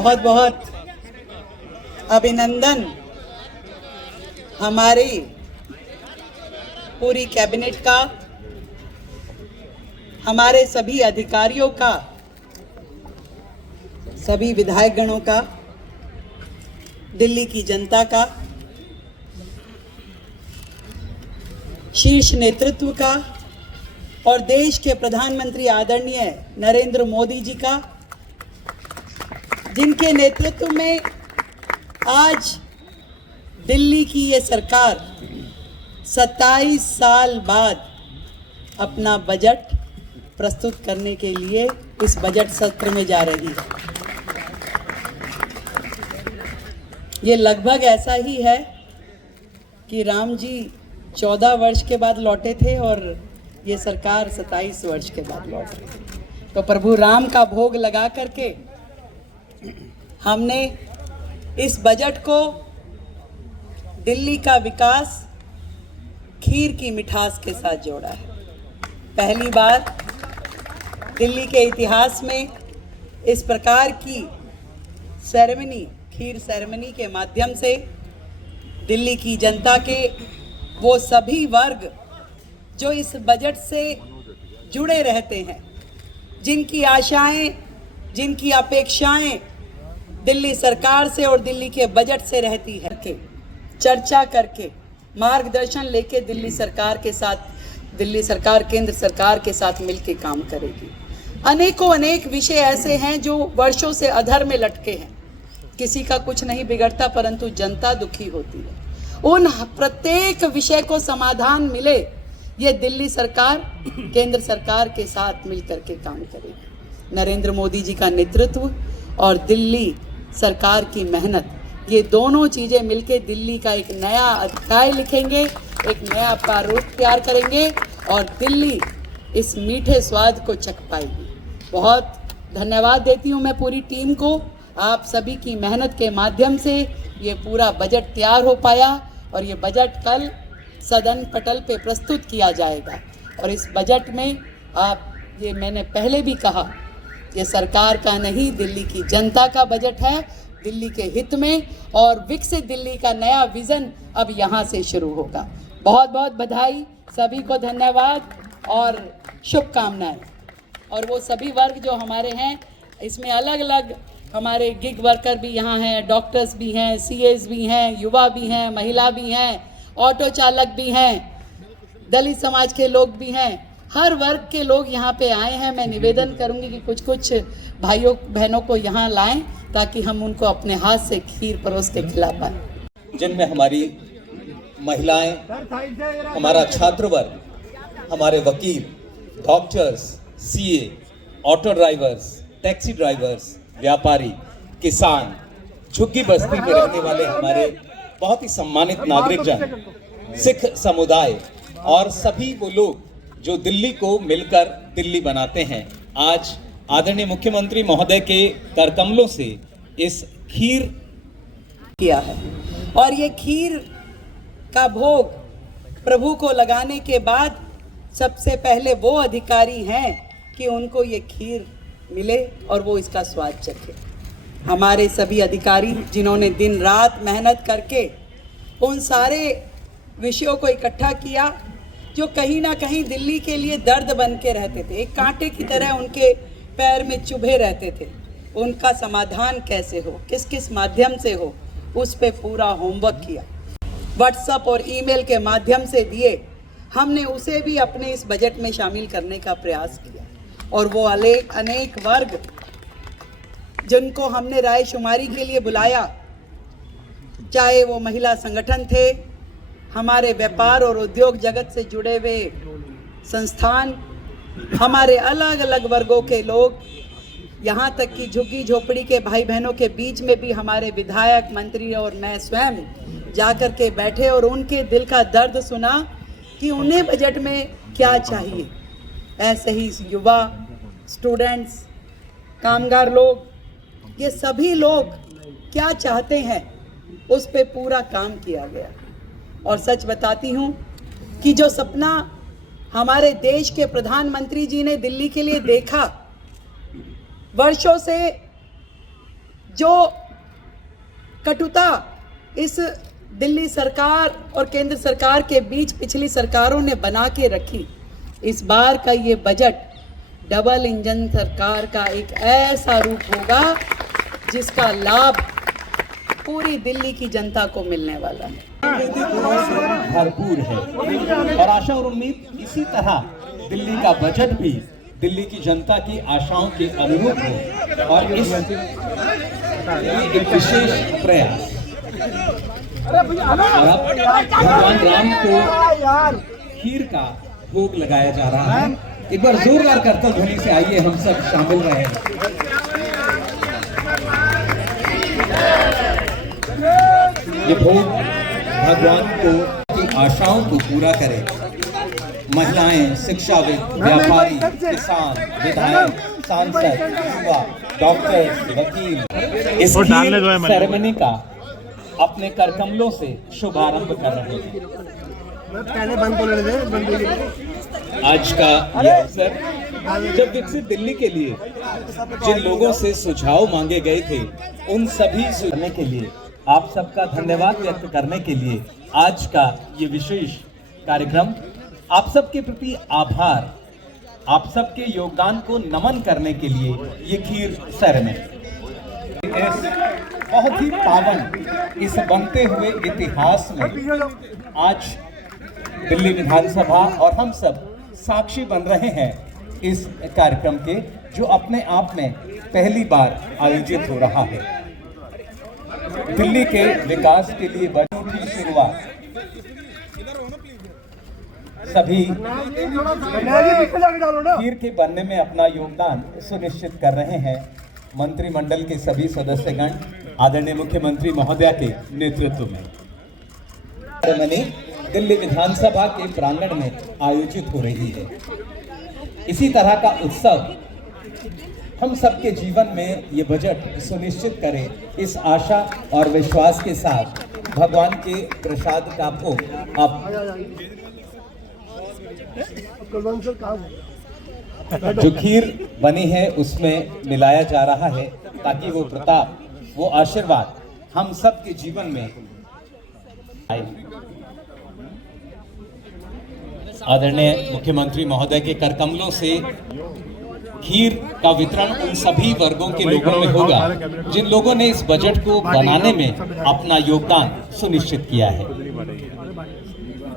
बहुत बहुत अभिनंदन हमारी पूरी कैबिनेट का, हमारे सभी अधिकारियों का, सभी विधायक गणों का, दिल्ली की जनता का, शीर्ष नेतृत्व का और देश के प्रधानमंत्री आदरणीय नरेंद्र मोदी जी का, जिनके नेतृत्व में आज दिल्ली की ये सरकार 27 साल बाद अपना बजट प्रस्तुत करने के लिए इस बजट सत्र में जा रही है। ये लगभग ऐसा ही है कि राम जी 14 वर्ष के बाद लौटे थे और ये सरकार 27 वर्ष के बाद लौट रही है। तो प्रभु राम का भोग लगा करके हमने इस बजट को दिल्ली का विकास खीर की मिठास के साथ जोड़ा है। पहली बार दिल्ली के इतिहास में इस प्रकार की सेरेमनी, खीर सेरेमनी के माध्यम से दिल्ली की जनता के वो सभी वर्ग जो इस बजट से जुड़े रहते हैं, जिनकी आशाएं, जिनकी अपेक्षाएं दिल्ली सरकार से और दिल्ली के बजट से रहती है, के चर्चा करके मार्गदर्शन लेके दिल्ली सरकार के साथ, दिल्ली सरकार केंद्र सरकार के साथ मिलकर काम करेगी। अनेक विषय ऐसे हैं जो वर्षों से अधर में लटके हैं, किसी का कुछ नहीं बिगड़ता परंतु जनता दुखी होती है। उन प्रत्येक विषय को समाधान मिले, ये दिल्ली सरकार केंद्र सरकार के साथ मिलकर के काम करेगी। नरेंद्र मोदी जी का नेतृत्व और दिल्ली सरकार की मेहनत, ये दोनों चीज़ें मिलके दिल्ली का एक नया अध्याय लिखेंगे, एक नया प्रारूप तैयार करेंगे और दिल्ली इस मीठे स्वाद को चख पाएगी। बहुत धन्यवाद देती हूँ मैं पूरी टीम को। आप सभी की मेहनत के माध्यम से ये पूरा बजट तैयार हो पाया और ये बजट कल सदन पटल पे प्रस्तुत किया जाएगा। और इस बजट में आप, ये मैंने पहले भी कहा, ये सरकार का नहीं, दिल्ली की जनता का बजट है, दिल्ली के हित में, और विकसित दिल्ली का नया विज़न अब यहाँ से शुरू होगा। बहुत बहुत बधाई, सभी को धन्यवाद और शुभकामनाएं। और वो सभी वर्ग जो हमारे हैं, इसमें अलग अलग हमारे गिग वर्कर भी यहाँ हैं, डॉक्टर्स भी हैं, सीएस भी हैं, युवा भी हैं, महिला भी हैं, ऑटो चालक भी हैं, दलित समाज के लोग भी हैं, हर वर्ग के लोग यहाँ पे आए हैं। मैं निवेदन करूँगी कि कुछ कुछ भाइयों बहनों को यहाँ लाएं ताकि हम उनको अपने हाथ से खीर परोस के खिला पाएँ। जिनमें हमारी महिलाएं, हमारा छात्र वर्ग, हमारे वकील, doctors, CA, auto drivers, taxi drivers, व्यापारी, किसान, झुग्गी बस्ती में रहने वाले हमारे बहुत ही सम्मानित नागरिक जन, सिख समुदाय और सभी वो लोग जो दिल्ली को मिलकर दिल्ली बनाते हैं, आज आदरणीय मुख्यमंत्री महोदय के करकमलों से इस खीर किया है। और ये खीर का भोग प्रभु को लगाने के बाद सबसे पहले वो अधिकारी हैं कि उनको ये खीर मिले और वो इसका स्वाद चखे। हमारे सभी अधिकारी जिन्होंने दिन रात मेहनत करके उन सारे विषयों को इकट्ठा किया जो कहीं ना कहीं दिल्ली के लिए दर्द बन के रहते थे, एक कांटे की तरह उनके पैर में चुभे रहते थे, उनका समाधान कैसे हो, किस किस माध्यम से हो, उस पे पूरा होमवर्क किया। व्हाट्सएप और ईमेल के माध्यम से दिए, हमने उसे भी अपने इस बजट में शामिल करने का प्रयास किया। और वो अनेक वर्ग जिनको हमने रायशुमारी के लिए बुलाया, चाहे वो महिला संगठन थे, हमारे व्यापार और उद्योग जगत से जुड़े हुए संस्थान, हमारे अलग अलग वर्गों के लोग, यहाँ तक कि झुग्गी झोपड़ी के भाई बहनों के बीच में भी हमारे विधायक, मंत्री और मैं स्वयं जाकर के बैठे और उनके दिल का दर्द सुना कि उन्हें बजट में क्या चाहिए। ऐसे ही युवा, स्टूडेंट्स, कामगार लोग, ये सभी लोग क्या चाहते हैं, उस पे पूरा काम किया गया। और सच बताती हूँ कि जो सपना हमारे देश के प्रधानमंत्री जी ने दिल्ली के लिए देखा, वर्षों से जो कटुता इस दिल्ली सरकार और केंद्र सरकार के बीच पिछली सरकारों ने बना के रखी, इस बार का ये बजट डबल इंजन सरकार का एक ऐसा रूप होगा जिसका लाभ पूरी दिल्ली की जनता को मिलने वाला है। भरपूर है और आशा और उम्मीद इसी तरह दिल्ली का बजट भी दिल्ली की जनता की आशाओं के अनुरूप हो और इस एक विशेष प्रयास। और अब भगवान राम को खीर का भोग लगाया जा रहा है। एक बार जोरदार करतल ध्वनि से आइए हम सब शामिल रहे। ये भोग भगवान को की आशाओं को पूरा करे। महिलाएं, शिक्षाविद, व्यापारी, किसान, विधायक, सांसद, युवा, डॉक्टर, वकील इस सेरेमनी का अपने करकमलों से शुभारंभ कर रहे हैं। आज का यह अवसर जब विकसित दिल्ली के लिए जिन लोगों से सुझाव मांगे गए थे उन सभी सुनने के लिए आप सबका धन्यवाद व्यक्त करने के लिए आज का ये विशेष कार्यक्रम, आप सबके प्रति आभार, आप सबके योगदान को नमन करने के लिए ये खीर सेरेमनी बहुत ही पावन इस बनते हुए इतिहास में आज दिल्ली विधानसभा और हम सब साक्षी बन रहे हैं इस कार्यक्रम के, जो अपने आप में पहली बार आयोजित हो रहा है। दिल्ली के विकास के लिए बजट की शुरुआत सभी खीर के बनने में अपना योगदान सुनिश्चित कर रहे हैं मंत्रिमंडल के सभी सदस्यगण आदरणीय मुख्यमंत्री महोदया के नेतृत्व में सेरेमनी दिल्ली विधानसभा के प्रांगण में आयोजित हो रही है। इसी तरह का उत्सव हम सबके जीवन में ये बजट सुनिश्चित करे, इस आशा और विश्वास के साथ भगवान के प्रसाद का भोग अब जो खीर बनी है उसमें मिलाया जा रहा है ताकि वो प्रताप, वो आशीर्वाद हम सब के जीवन में आए। आदरणीय मुख्यमंत्री महोदय के करकमलों से खीर का वितरण उन सभी वर्गों के लोगों में होगा जिन लोगों ने इस बजट को बनाने में अपना योगदान सुनिश्चित किया है।